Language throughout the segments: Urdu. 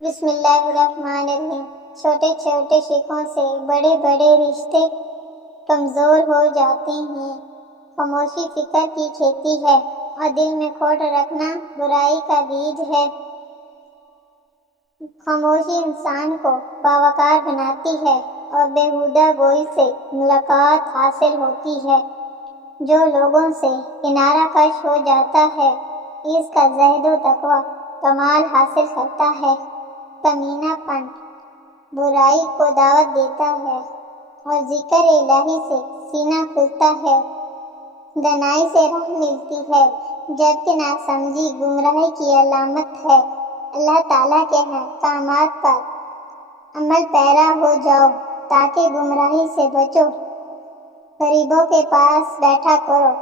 بسم اللہ الرحمن الرحیم۔ چھوٹے چھوٹے شکوں سے بڑے بڑے رشتے کمزور ہو جاتے ہیں۔ خاموشی فکر کی کھیتی ہے اور دل میں کھوٹ رکھنا برائی کا بیج ہے۔ خاموشی انسان کو باوقار بناتی ہے اور بیہودہ گوئی سے ملاقات حاصل ہوتی ہے۔ جو لوگوں سے کنارہ کش ہو جاتا ہے اس کا زہد و تقویٰ کمال حاصل کرتا ہے۔ کمینہ پن برائی کو دعوت دیتا ہے اور ذکر الہی سے سینہ کھلتا ہے۔ دانائی سے راہ ملتی ہے جبکہ ناسمجھی گمراہی کی علامت ہے۔ اللہ تعالیٰ کے احکامات پر عمل پیرا ہو جاؤ تاکہ گمراہی سے بچو۔ غریبوں کے پاس بیٹھا کرو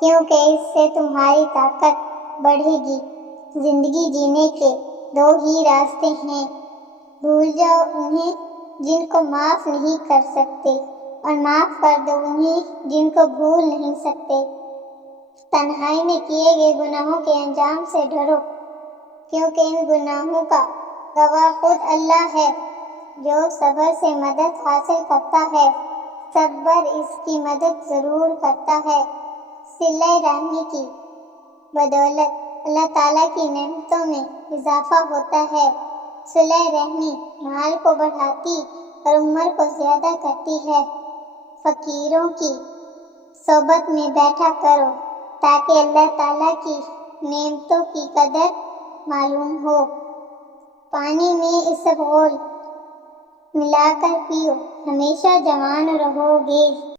کیونکہ اس سے تمہاری طاقت بڑھے گی۔ زندگی جینے کے دو ہی راستے ہیں، بھول جاؤ انہیں جن کو معاف نہیں کر سکتے اور معاف کر دو انہیں جن کو بھول نہیں سکتے۔ تنہائی میں کیے گئے گناہوں کے انجام سے ڈرو کیونکہ ان گناہوں کا گواہ خود اللہ ہے۔ جو صبر سے مدد حاصل کرتا ہے صبر اس کی مدد ضرور کرتا ہے۔ صلہ رحمی کی بدولت اللہ تعالیٰ کی نعمتوں میں اضافہ ہوتا ہے۔ صلہ رحمی مال کو بڑھاتی اور عمر کو زیادہ کرتی ہے۔ فقیروں کی صحبت میں بیٹھا کرو تاکہ اللہ تعالیٰ کی نعمتوں کی قدر معلوم ہو۔ پانی میں اسبغول ملا کر پیو، ہمیشہ جوان رہو گے۔